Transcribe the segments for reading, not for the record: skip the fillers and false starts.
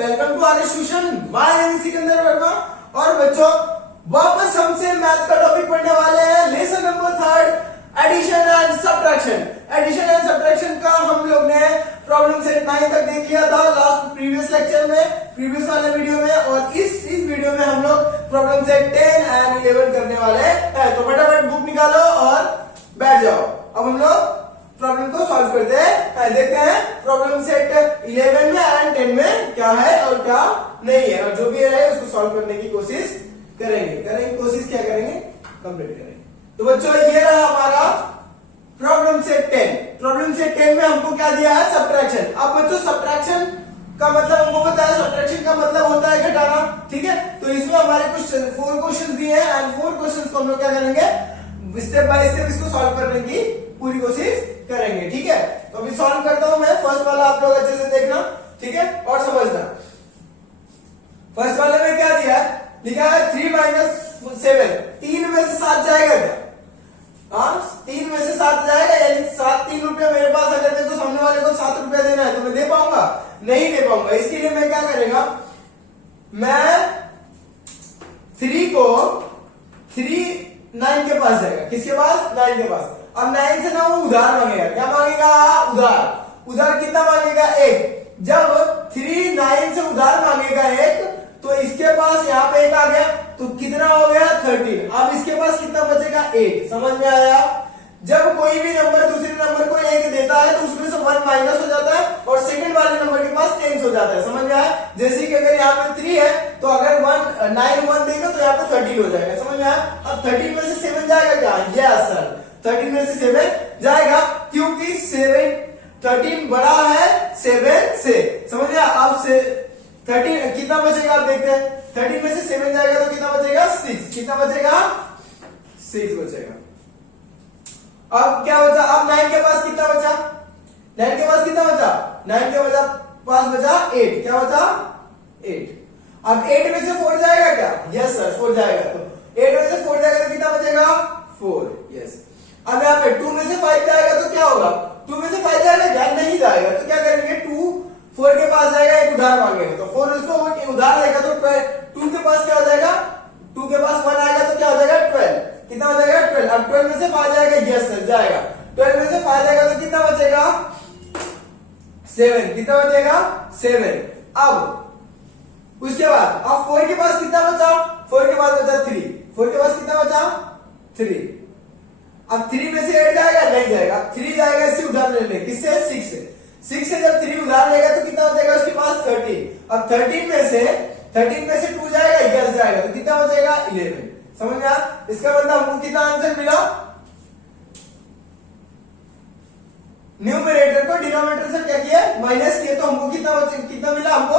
Welcome to our tuition. My name is Sikandar Verma. और बच्चों वापस हमसे मैथ का टॉपिक पढ़ने वाले हैं। Lesson number 3 addition and subtraction. Addition and subtraction का हम लोग ने प्रॉब्लम सेट 9 तक देख लिया था लास्ट प्रीवियस लेक्चर में, प्रीवियस वाले वीडियो में। और इस वीडियो में हम लोग प्रॉब्लम सेट 10 एंड 11 करने वाले हैं। तो फटाफट बुक निकालो और बैठ जाओ। अब हम लोग प्रॉब्लम को सॉल्व करते हैं। देखते हैं प्रॉब्लम सेट 11 में एंड 10 में क्या है और क्या नहीं है, और जो भी है उसको सॉल्व करने की कोशिश करेंगे। कोशिश क्या करेंगे, कंप्लीट करेंगे। तो बच्चों ये रहा हमारा प्रॉब्लम सेट 10। प्रॉब्लम सेट 10 में हमको क्या दिया है, सब्ट्रैक्शन। अब बच्चों सब्ट्रैक्शन का मतलब हमको पता है, सब्ट्रैक्शन का मतलब होता है घटाना। ठीक है, तो इसमें हमारे कुछ 4 क्वेश्चन दिए हैं एंड 4 क्वेश्चन को हम लोग क्या करेंगे, स्टेप बाय स्टेप इसको सॉल्व करने की पूरी कोशिश करेंगे। ठीक है, तो अभी सॉल्व करता हूं मैं। फर्स्ट वाला आप लोग अच्छे से देखना, ठीक है, और समझना। फर्स्ट वाले में क्या दिया है, लिखा है 3 - 7। 3 में से 7 जाएगा क्या? हाँ, 3 में से 7 जाएगा, यानी 3 रुपया मेरे पास अगर मेरे को सामने वाले को 7 रुपया देना है तो मैं दे पाऊंगा? नहीं दे पाऊंगा। इसके लिए मैं क्या करेगा, मैं 3 को 9 के पास जाएगा। किसके पास? 9 के पास। अब 9 से ना वो उधार मांगेगा। क्या मांगेगा? उधार कितना मांगेगा? 1। जब 3 9 से उधार मांगेगा 1, तो इसके पास यहाँ पे 1 आ गया, तो कितना हो गया? 13। अब इसके पास कितना बचेगा? 8। समझ में आया? जब कोई भी नंबर दूसरे नंबर को 1 देता है तो उसमें से 1 माइनस हो जाता है और सेकंड वाले नंबर के पास 10 हो जाता है। समझ में आया? जैसे कि अगर यहाँ पे 3 है तो अगर 9 1 देगा तो यहाँ पे 13 हो जाएगा। समझ में आया? अब 13 में से 7 जाएगा क्या? यस सर, 13 में से 7 जाएगा, क्योंकि 13 बड़ा है 7 से। समझ गया? अब से 13 कितना बचेगा आप देखते हैं। 13 में से 7 जाएगा तो कितना बचेगा? 6। कितना बचेगा? 6 बचेगा। अब क्या बचा? अब 9 के पास कितना बचा? 9 के पास कितना बचा? 9 के पास बचा 8। क्या बचा? 8। अब 8 में से 4 जाएगा क्या? यस सर, 4 जाएगा। तो 8 में से 4 जाएगा तो कितना बचेगा? 4। यस। अब यहाँ पे 2 में से 5 जाएगा तो क्या होगा? 2 में से 5 जाएगा क्या? नहीं जाएगा। तो क्या करेंगे, 2 4 के पास जाएगा, एक उधार मांगेगा, तो 4 उसको उधार देगा तो 2 के पास क्या हो जाएगा? 2 के पास 1 आएगा तो क्या हो जाएगा? 12। कितना हो जाएगा? 12। अब 12 में से 5 जाएगा, यस सर जाएगा। 12 में से 5 जाएगा तो कितना बचेगा? 7। कितना बचेगा? 7। अब उसके बाद अब 4 के पास कितना बचा? 4 के पास बचा 3। 4 के पास कितना बचा? 3। अब 3 में से 8 जाएगा? नहीं जाएगा। 3 जाएगा इससे उधार लेने, किससे? 6 से। 6 से जब 3 उधार लेगा तो कितना बचेगा उसके पास? 13। अब 13 में से 2 जाएगा, 11 जाएगा, तो कितना बचेगा? 11। समझ में आया? इसका मतलब हमको कितना आंसर मिला, न्यूमरेटर को डिनोमिनेटर से क्या किया? माइनस किया, तो हमको कितना मिला? हमको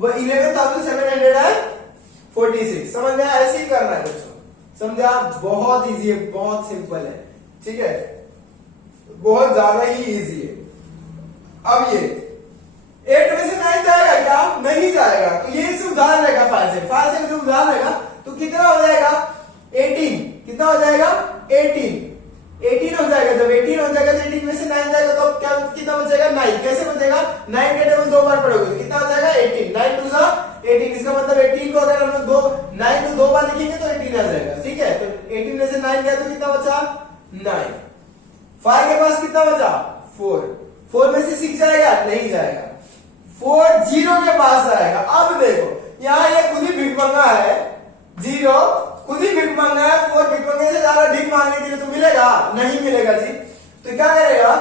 वो 11,746। समझ में आया? ऐसे ही करना है बच्चों, समझा? बहुत इजी है, बहुत सिंपल है। ठीक है, बहुत ज्यादा ही इजी है। अब ये 8 में से 9 जाएगा क्या? नहीं जाएगा, तो ये इसे उधार लेगा 5 से उधार लेगा तो कितना हो जाएगा? 18। कितना हो जाएगा? 18 हो जाएगा। जब 18 हो जाएगा तो 18 में से 9 जाएगा तो क्या कितना बचेगा? 9। कैसे बचेगा? 9 के टेबल 2 बार पढ़ोगे तो कितना हो जाएगा? 18। 9 2 सा 18। इसका मतलब 18 को अगर हम लोग 9 को 2 बार लिखेंगे तो 18 आ जाएगा। ठीक है, तो 18 में से 9 गया तो कितना बचा? 9। 5 के पास कितना बचा? 4। 4 में से 6 जाएगा? नहीं जाएगा। 4 0 के पास जाएगा। अब देखो यहाँ ये खुद ही भिख मांगा है, 0 खुद ही भिख मांगा है। 4 भिख मांगने से ज्यादा भिख मांगने के लिए तो मिलेगा? नहीं मिलेगा जी। तो क्या करेगा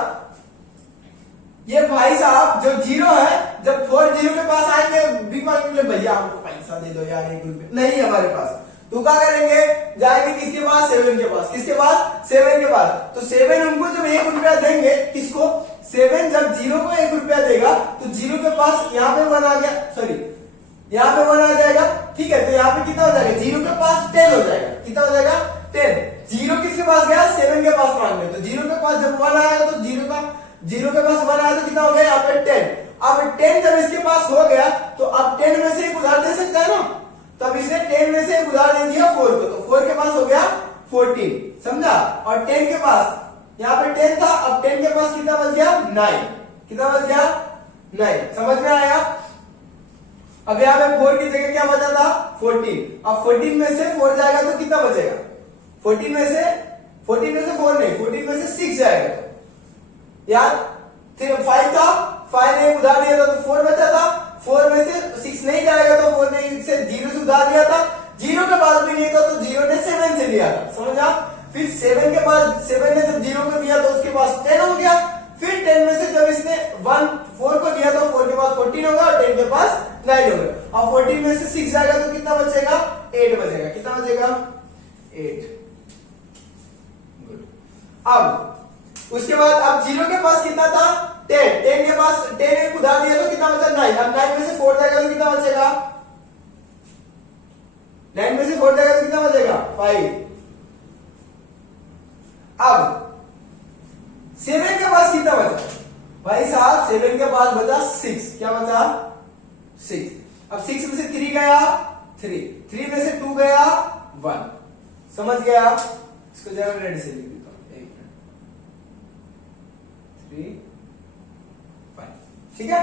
ये भाई साहब, जो 0 है, जब 4 0 के पास आएंगे भिख मांगने के लिए, भैया हमको पैसा दे दो यार, 1 रुपया नहीं है हमारे पास, तो क्या करेंगे, जाएंगे किसके पास? 7 के पास। किसके पास? 7 के पास। तो 7 उनको जब 1 रुपया देंगे, किसको? 7 जब 0 को 1 रुपया देगा तो 0 के पास यहाँ पे 1 आ गया, सॉरी यहाँ पे 1 आ जाएगा। ठीक है, तो यहाँ पे कितना हो जाएगा? 0 के पास 10 हो जाएगा। कितना हो जाएगा? 10। 0 किसके पास गया? 7 के पास मांग तो 0 के पास जब 1 आएगा तो 0 के पास 1 आया तो कितना हो गया? यहाँ पे 10। अब 10 जब इसके पास हो गया तो अब 10 में से एक उधार दे सकता है ना, तब इसने 10 में से एक उधार दे दिया 4 को, तो 4 के पास हो गया 14। समझा? और 10 के पास यहाँ पे 10 था, अब 10 के पास कितना बच गया? 9। कितना बच गया? 9। समझ में आया? अब यहाँ पे 4 की जगह क्या बचा था 14। अब 14 में से 4 जाएगा तो कितना बचेगा 14 में से 4 नहीं 14 में से 6 जाएगा। यार 5 था 5 ने उधार दिया था तो 4 बचा था। 4 में से 6 नहीं जाएगा तो 4 ने से 0 से उधार लिया था। 0 के पास भी नहीं था तो 0 ने 7 से लिया था। समझा। फिर 7 के पास 7 ने जब 0 को दिया तो उसके पास 10 हो गया। फिर 10 में से जब इसने 4 को दिया तो 4 के पास 14 होगा और 10 के पास 9 होगा। अब 14 में से 6 जाएगा तो कितना बचेगा 8 बचेगा। कितना बचेगा 8। अब उसके बाद अब 0 के पास कितना था 10। 10 के पास 10 एक उधार दिया तो कितना बचा 9। अब 9 में से 4 जाएगा तो कितना बचेगा 9 में से 4 जाएगा तो कितना बचेगा 5। अब 7 के पास कितना बचा भाई साहब 7 के पास बचा 6। क्या बचा 6। अब 6 में से 3 गया 3 में से 2 गया 1। समझ गया। इसको जरा रेड से लिख देता हूं 1 मिनट 3 5। ठीक है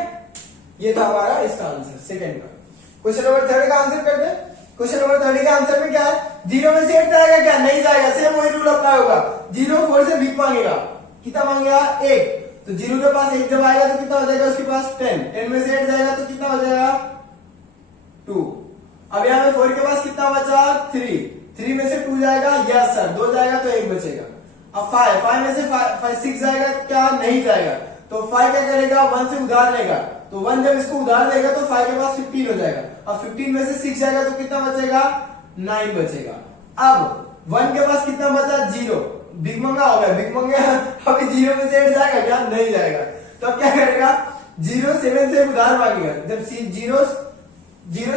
ये था हमारा इसका आंसर सेकंड का। क्वेश्चन नंबर 3 का आंसर कर दे। क्वेश्चन नंबर 3 का आंसर में क्या है 0 में से 8 जाएगा क्या नहीं जाएगा। सेम वही रूल अप्लाई होगा। 0 4 से भीख मांगेगा कितना मांगेगा 1 तो 0 के पास 1 जब आएगा तो कितना हो जाएगा उसके पास 10। 10 में से 8 जाएगा तो कितना हो जाएगा 2। अब यहाँ पे 4 के पास कितना बचा 3 में से 2 जाएगा यस सर 2 जाएगा तो 1 बचेगा। अब 5 में से 6 जाएगा क्या नहीं जाएगा तो 5 क्या करेगा 1 से उधार लेगा तो 1 जब इसको उधार लेगा तो 5 के पास 15 हो जाएगा। अब 15 में से 6 जाएगा तो कितना बचेगा 9 बचेगा। अब 1 के पास कितना बचा 0 बिग मंगा हो गया बिग मंगा। अभी 0 में से 8 जाएगा क्या नहीं जाएगा तो अब क्या करेगा 0 7 से उधार मांगेगा। जब 0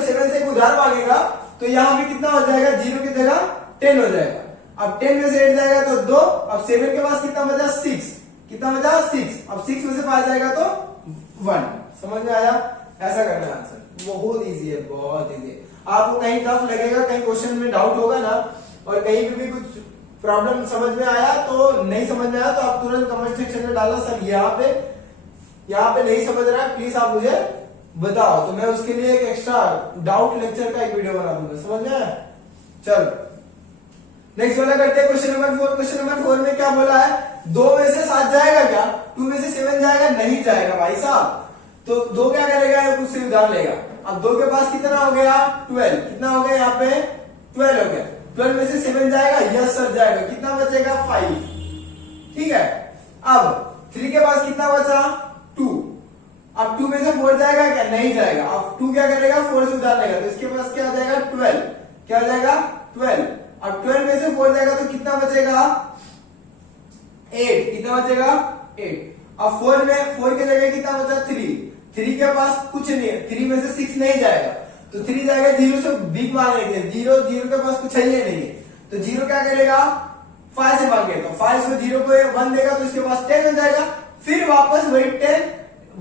7 से उधार मांगेगा तो यहाँ पे कितना हो जाएगा 0 की जगह 10 हो जाएगा। अब 10 में से 8 जाएगा तो 2। अब 7 के पास कितना बचा 6 कितना बचा 6। अब 6 में से 5 जाएगा तो 1। समझ में आया। ऐसा करना है आंसर बहुत इजी है बहुत इजी है। आपको कहीं टफ लगेगा कहीं क्वेश्चन में डाउट होगा ना और कहीं भी कुछ प्रॉब्लम समझ में आया तो नहीं समझ में आया तो आप तुरंत कमेंट सेक्शन में डालना सर यहाँ पे नहीं समझ रहा है प्लीज आप मुझे बताओ तो मैं उसके लिए एक एक्स्ट्रा डाउट लेक्चर का एक वीडियो बना दूंगा। समझ में आया। चलो नेक्स्ट वाला करते हैं क्वेश्चन नंबर 4। क्वेश्चन नंबर 4 में क्या बोला है 2 में से 7 जाएगा क्या 2 में से 7 जाएगा नहीं जाएगा भाई साहब। तो 2 क्या करेगा उससे उधार लेगा। अब 2 के पास कितना हो गया 12 कितना हो गया यहाँ पे 12 हो गया। 12 में से 7 जाएगा यस सर जाएगा कितना बचेगा 5। ठीक है। अब 3 के पास कितना बचा 2। अब 2 में से 4 जाएगा क्या नहीं जाएगा। अब 2 क्या करेगा 4 से उधार लेगा तो इसके पास क्या हो जाएगा 12 क्या हो जाएगा 12। अब 12 में से 4 जाएगा तो कितना बचेगा 8 कितना बचेगा 8। अब 4 की जगह कितना बचा 3 के पास कुछ नहीं है 3 में से 6 नहीं जाएगा तो 3 जाएगा 0 से भीख मांगेंगे 0 के पास कुछ है ही नहीं है तो 0 क्या करेगा 5 से मांगे तो 5 से 0 को 1 देगा तो इसके पास 10 हो जाएगा। फिर वापस वही 10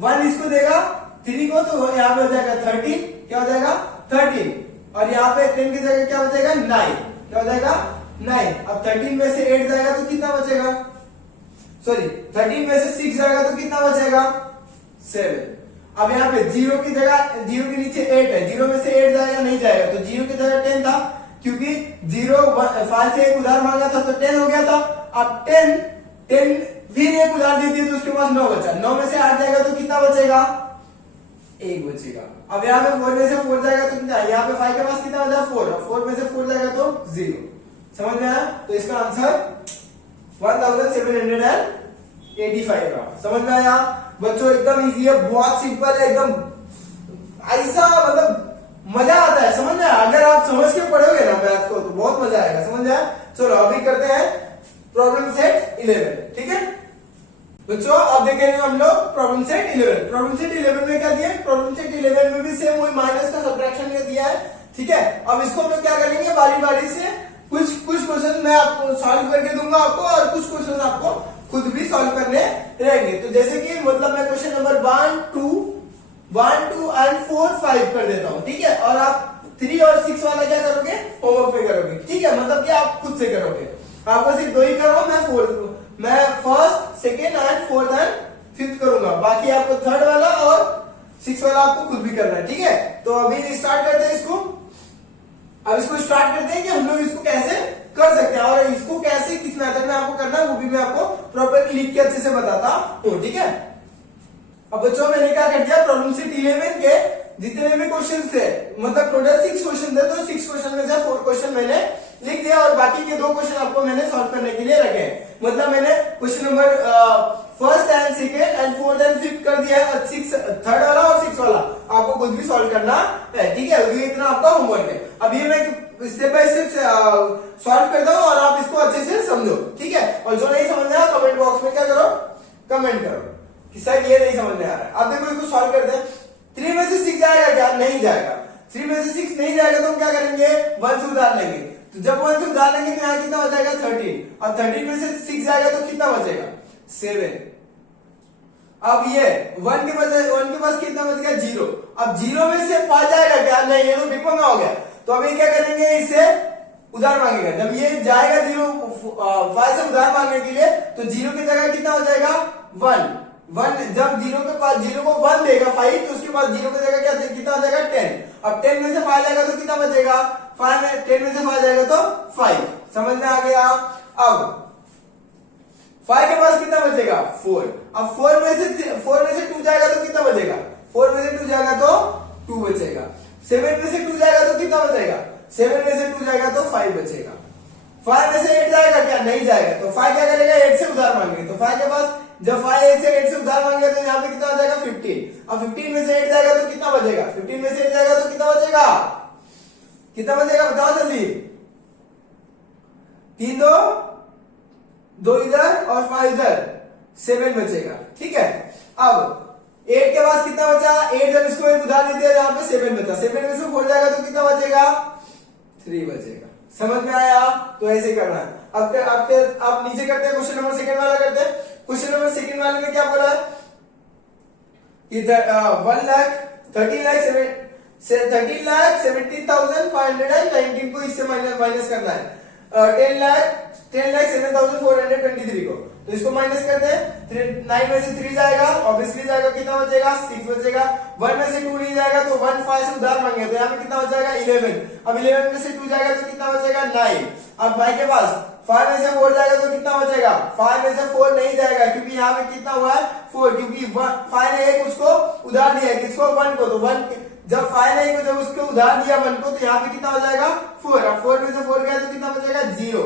1 इसको देगा 3 को तो यहाँ पे हो जाएगा 13 क्या हो जाएगा 13 और यहाँ पे 10 की जगह क्या बचेगा 9 क्या हो जाएगा 9। अब 13 में से 8 जाएगा तो कितना बचेगा सॉरी 13 में से 6 जाएगा तो कितना बचेगा 7। अब यहाँ पे 0 की जगह 0 के नीचे 8 है 0 में से 8 जाएगा नहीं जाएगा तो 0 की जगह 10 था क्योंकि 5 से एक उधार मांगा था तो 10 हो गया था। अब 10 फिर एक उधार दे दिया तो उसके पास 9 बचा 9 में से 8 जाएगा तो कितना बचेगा 1 बचेगा। अब यहाँ पे 4 में से 4 जाएगा तो कितना यहाँ पे 5 के पास कितना बचा 4 और 4 में से 4 जाएगा तो 0। समझ में आया। तो इसका आंसर 1785 का। समझ में आया बच्चों एकदम इजी है बहुत सिंपल है एकदम ऐसा मतलब मजा आता है। समझ में आया। अगर आप समझ के पढ़ोगे ना मैथ को तो बहुत मजा आएगा। समझ में आया। चलो अभी करते हैं प्रॉब्लम सेट 11। ठीक है बच्चों अब देखेंगे हम लोग प्रॉब्लम सेट 11। प्रॉब्लम सेट 11 में क्या दिया प्रॉब्लम सेट 11 में भी सेम वही माइनस का सब्ट्रैक्शन का दिया है। ठीक है अब इसको हम लोग क्या करेंगे बारी बारी से कुछ क्वेश्चन मैं आपको सॉल्व करके दूंगा आपको और कुछ क्वेश्चन आपको खुद भी सॉल्व करने रहेंगे। तो जैसे कि मतलब मैं क्वेश्चन नंबर 1 2 एंड 4 5 कर देता हूं। ठीक है और आप 3 और 6 वाला क्या करोगे होमवर्क पे करोगे। ठीक है मतलब कि आप खुद से करोगे। आपको सिर्फ 2 ही करो मैं first second and fourth and fifth करूंगा बाकी आपको थर्ड वाला और 6 वाला आपको खुद भी करना है, ठीक है। तो अभी स्टार्ट करते हैं इसको। अब इसको स्टार्ट करते हैं कि हम लोग इसको कैसे कर सकते हैं, और इसको कैसे किस मेथड में आपको करना है वो भी मैं आपको प्रॉपरली लिख के अच्छे से बताता हूं, ठीक है। अब बच्चों मैंने क्या कर दिया, प्रॉब्लम सीट 11 के जितने भी क्वेश्चन थे, मतलब टोटल 6 क्वेश्चन थे, तो 6 क्वेश्चन में से 4 क्वेश्चन मैंने लिख दिया और बाकी के 2 क्वेश्चन आपको मैंने सॉल्व करने के लिए रखे हैं। मतलब मैंने question number first and second and fourth and fifth कर दिया है, और 3rd वाला और 6 वाला आपको खुद भी सॉल्व करना है, ठीक है। ये इतना आपका होमवर्क है। अब ये मैं स्टेप बाय स्टेप सॉल्व करता हूँ और आप इसको अच्छे से समझो, ठीक है। और जो नहीं समझ में आया कमेंट बॉक्स में क्या करो, कमेंट करो कि सर ये नहीं समझ में आ रहा है। अब देखो इसको सॉल्व करते हैं। 3 में से 6 जाएगा क्या, नहीं जाएगा। 3 में से 6 नहीं जाएगा तो हम क्या करेंगे, 1 से उधार लेंगे। तो जब 1 से उधार लेंगे तो यहाँ कितना हो जाएगा 13, और 13 में से 6 जाएगा तो कितना बचेगा 7। अब ये 1 के पास कितना बच गया 0। अब 0 में से 5 जाएगा क्या, नहीं, ये तो डिपंगा हो गया। तो अभी क्या करेंगे, इससे उधार मांगेगा। जब ये जाएगा 5 से उधार मांगने के लिए, तो 0 की जगह कितना हो जाएगा 1। जब 0 के पास 0 को 1 देगा 5, तो उसके पास 0 की जगह क्या कितना हो जाएगा 10। अब 10 में से 5 जाएगा तो कितना बचेगा 5 में 10 में से 5 जाएगा तो 5। समझ में आ गया। अब 5 के पास कितना बचेगा 4। अब 4 में से 2 जाएगा तो कितना बचेगा, 4 में से 2 जाएगा तो 2 बचेगा। 7 में से 2 जाएगा तो कितना बचेगा, 7 में से 2 जाएगा तो 5 बचेगा। 5 में से 8 जाएगा क्या, नहीं जाएगा। तो 5 क्या करेगा, 8 से उधार मांगेंगे। तो 5 के पास जब 5 8 से उधार मांगेगा तो यहाँ पे कितना हो जाएगा 15। अब 15 में से 8 जाएगा तो कितना बचेगा, 15 में से 8 जाएगा तो कितना बचेगा, कितना बचेगा बताओ जल्दी। 3 2 इधर और 5 इधर, 7 बचेगा, ठीक है। अब 8 के पास कितना बचा, 8 जब इसको एक उधार दे दिया यहाँ पे 7 बचा। 7 में से 4 जाएगा तो कितना बचेगा 3 बचेगा। समझ में आया। तो ऐसे करना है। अब नीचे करते हैं, क्वेश्चन नंबर सेकंड वाला करते हैं। क्वेश्चन नंबर सेकंड वाले में क्या बोला है, इधर 13,70,519 को इससे माइनस करना है। 10,07,423 को, तो इसको माइनस करते हैं। 9 में से 3 जाएगा, ऑब्वियसली जाएगा, कितना बचेगा 6 बचेगा। 1 में से 2 नहीं जाएगा तो 1 5 से उधार मांगे तो यहाँ पे कितना हो जाएगा 11। अब 11 में से 2 जाएगा तो कितना बचेगा 9। अब भाई के पास 5 में से 4 जाएगा तो कितना बचेगा, 5 में से 4 नहीं जाएगा क्योंकि यहाँ पे कितना हुआ है 4, क्योंकि 5 ने एक उसको उधार दिया, किसको 1 को। तो 1 जब 5 ने जब उसको उधार दिया 1 को, तो यहाँ पे कितना हो जाएगा 4। अब 4 में से 4 गया तो कितना बचेगा 0।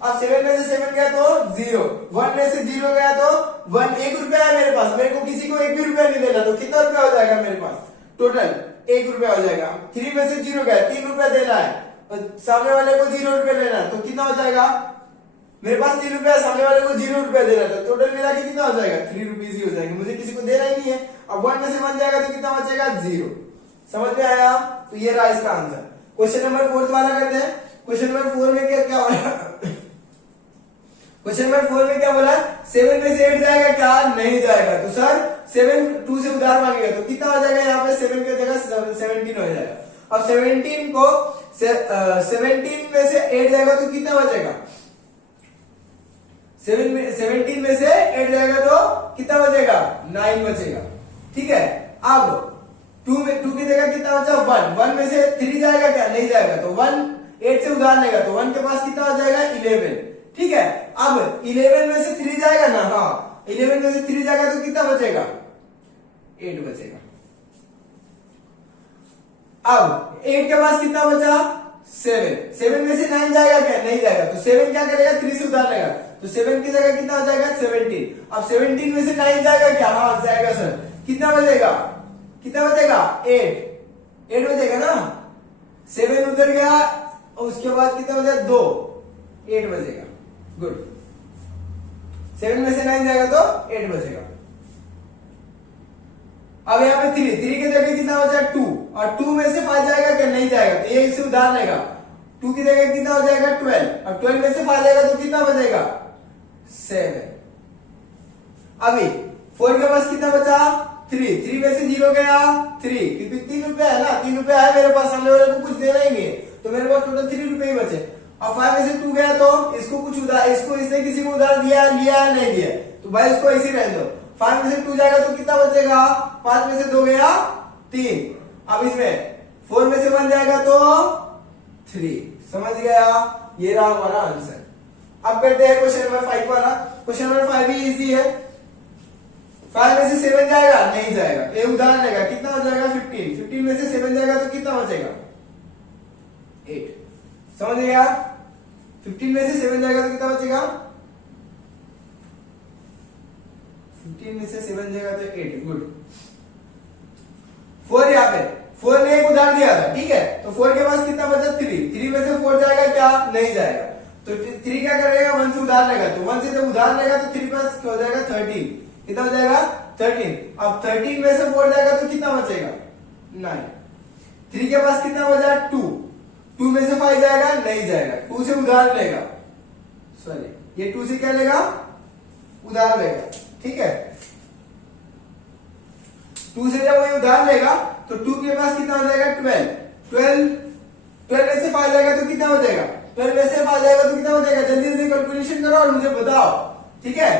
अब 7 में से 7 गया तो 0। 1 में से 0 गया तो 1 रुपया है मेरे पास, मेरे को किसी को 1 भी रुपया नहीं देना, तो कितना रुपया हो जाएगा मेरे पास टोटल 1 रुपया हो जाएगा। 3 में से 0 गया, 3 रुपया देना है, सामने वाले को 0 रुपया लेना है, तो कितना हो जाएगा मेरे पास 3 रुपया, सामने वाले को 0 रुपया देना था, टोटल मिला के कितना हो जाएगा 3 रुपीज ही हो जाएगा। मुझे किसी को देना ही नहीं है। अब 1 में से 1 जाएगा तो कितना बचेगा 0। समझ में आया। तो ये रहा इसका आंसर। क्वेश्चन नंबर 4 वाला करते हैं। क्वेश्चन नंबर 4 में क्या बोला, क्वेश्चन नंबर 4 में क्या बोला, 7 में से 8 जाएगा क्या, नहीं जाएगा। तो सर 7 2 से उधार मांगेगा तो कितना हो जाएगा, यहाँ पे 7 की जगह 17 हो जाएगा। अब 17 में से 8 जाएगा तो कितना बचेगा, 17 में से 8 जाएगा तो कितना बचेगा 9 बचेगा, ठीक है। अब 2 की जगह कितना बचा 1 में से 3 जाएगा क्या, नहीं जाएगा। तो 1 8 से उधार लेगा तो 1 के पास कितना हो जाएगा 11, ठीक है। अब 11 में से 3 जाएगा ना, हाँ 11 में से 3 जाएगा तो कितना बचेगा 8 बचेगा। अब 8 के पास कितना बचा 7 में से 9 जाएगा क्या, नहीं जाएगा। तो 7 क्या करेगा 3 से उधार लेगा, तो 7 की जगह कितना हो जाएगा 17। अब 17 में से 9 जाएगा क्या, हाँ जाएगा सर, कितना बचेगा 8 बचेगा ना। 7 उधर गया और उसके बाद कितना बचा 2, 8 बचेगा। गुड। 7 में से 9 जाएगा तो 8 बचेगा। अब यहाँ पे 3 की जगह कितना बचा 2, और 2 में से 5 जाएगा क्या, नहीं जाएगा, तो ये इससे उधार लेगा। 2 की जगह कितना हो जाएगा 12। अब 12 में से 5 जाएगा तो कितना बचेगा 7। अभी 4 के पास कितना बचा 3 में से 0 गया 3, क्योंकि 3 रुपया है ना, 3 रुपया है मेरे पास, सामने वाले को कुछ देना ही नहीं है, तो मेरे पास टोटल 3 रुपए ही बचे। अब 5 में से 2 गया तो इसको कुछ उधार, इसको इसने किसी को उधार दिया, लिया नहीं दिया, तो भाई इसको ऐसे रहने दो। 5 में से 2 जाएगा तो कितना बचेगा 5 में से 2 गया 3। अब इसमें 4 में से 1 जाएगा तो 3। समझ गया, ये रहा हमारा आंसर। अब करते हैं क्वेश्चन नंबर 5 वाला। क्वेश्चन नंबर 5 भी इजी है। 5 में से 7 जाएगा, नहीं जाएगा। ये उदाहरण लेगा, कितना हो जाएगा 15। 15 में से 7 जाएगा तो कितना बचेगा 8। समझ गया, 15 में से 7 जाएगा तो कितना बचेगा 15 में से 7 जाएगा तो 8। गुड। 4 यहाँ पे 4 ने एक उदाहरण दिया था, ठीक है। तो 4 के पास कितना बचा 3। 3 में से 4 जाएगा क्या, नहीं जाएगा। तो 3 क्या करेगा 1 से उधार लेगा, तो 1 से जब उधार लेगा तो 3 पास क्या हो जाएगा 13। कितना हो जाएगा 13। अब 13 में से 4 जाएगा तो कितना बचेगा 9। 3 के पास कितना बचा 2। 2 में से 5 जाएगा, नहीं जाएगा। 2 से उधार लेगा, सॉरी ये 2 से क्या लेगा उधार लेगा, ठीक है। 2 से जब वही उधार लेगा तो 2 के पास कितना हो जाएगा 12 में से 5 जाएगा तो कितना हो जाएगा 12 में से 5 जाएगा तो कितना हो जाएगा। जल्दी जल्दी कैलकुलेशन करो और मुझे बताओ, ठीक है।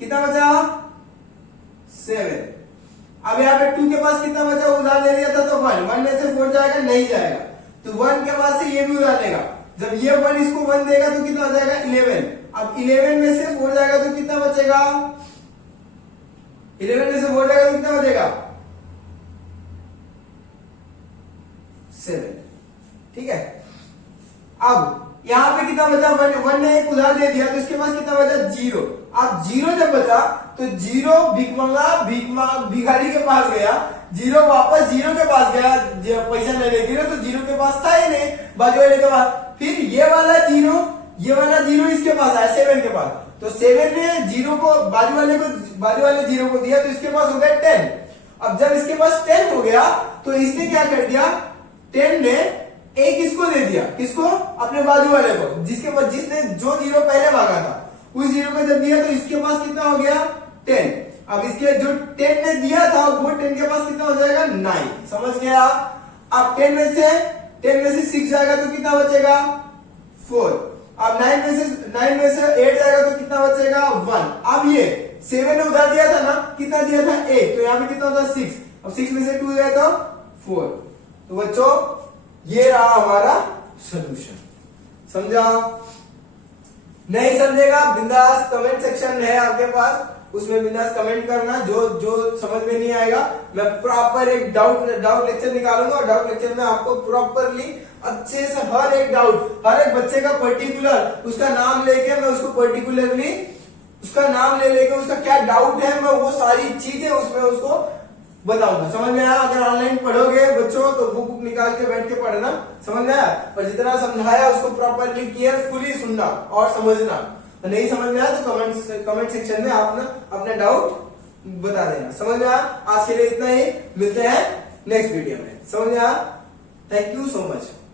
कितना बचा 7। अब यहाँ पे 2 के पास कितना बचा, उधार ले लिया था तो 1 में से 4 जाएगा, नहीं जाएगा। तो 1 के पास से ये भी उधार लेगा, जब ये 1 इसको 1 देगा तो कितना हो जाएगा 11। अब 11 में से 4 जाएगा तो कितना बचेगा 11 में से 4 जाएगा तो कितना बचेगा 7, ठीक है। अब यहां पे कितना बचा 1 ने एक उधार दे दिया तो इसके पास कितना बचा 0। अब 0 जब बचा तो 0 भिखारी के पास गया, 0 वापस 0 के पास गया पैसा लेने के लिए, तो 0 के पास था ही नहीं बाजू वाले के पास। फिर ये वाला 0 इसके पास आया 7 के पास, तो 7 ने 0 को बाजू वाले 0 को दिया तो इसके पास हो गया 10। अब जब इसके पास 10 हो गया तो इसने क्या कर दिया 10 ने एक इसको दे दिया, किसको अपने बाजू वाले को, जिसने जो 0 पहले मांगा था उस 0 को जब दिया तो इसके पास कितना हो गया 10। अब इसके जो 10 ने दिया था वो 10 के पास कितना हो जाएगा 9। समझ गया। अब 10 में से 6 जाएगा तो कितना बचेगा 4। अब 9 में से 8 जाएगा तो कितना बचेगा 1। अब ये 7 ने उधार दिया था ना, कितना दिया था 8, तो यहाँ पे कितना होता 6। अब 6 में से 2 गया तो 4। तो बच्चों ये रहा हमारा सॉल्यूशन। समझा, नहीं समझेगा बिंदास कमेंट सेक्शन है आपके पास, उसमें बिंदास कमेंट करना। जो समझ में नहीं आएगा मैं प्रॉपर एक डाउट लेक्चर निकालूंगा और डाउट लेक्चर में आपको प्रॉपरली अच्छे से हर एक बच्चे का पर्टिकुलर उसका नाम लेके मैं उसको पर्टिकुलरली उसका नाम लेके उसका क्या डाउट है मैं वो सारी चीजें उसमें उसको बताऊंगा। समझ में आया। अगर ऑनलाइन पढ़ोगे बच्चों तो बुक निकाल के बैठ के पढ़ना, समझ में आया। और जितना समझाया उसको प्रॉपरली केयरफुली सुनना और समझना। तो नहीं समझ में आया तो कमेंट सेक्शन में आप अपना डाउट बता देना। समझ में आया। आज के लिए इतना ही, मिलते हैं नेक्स्ट वीडियो में। समझ में आया। Thank you so much.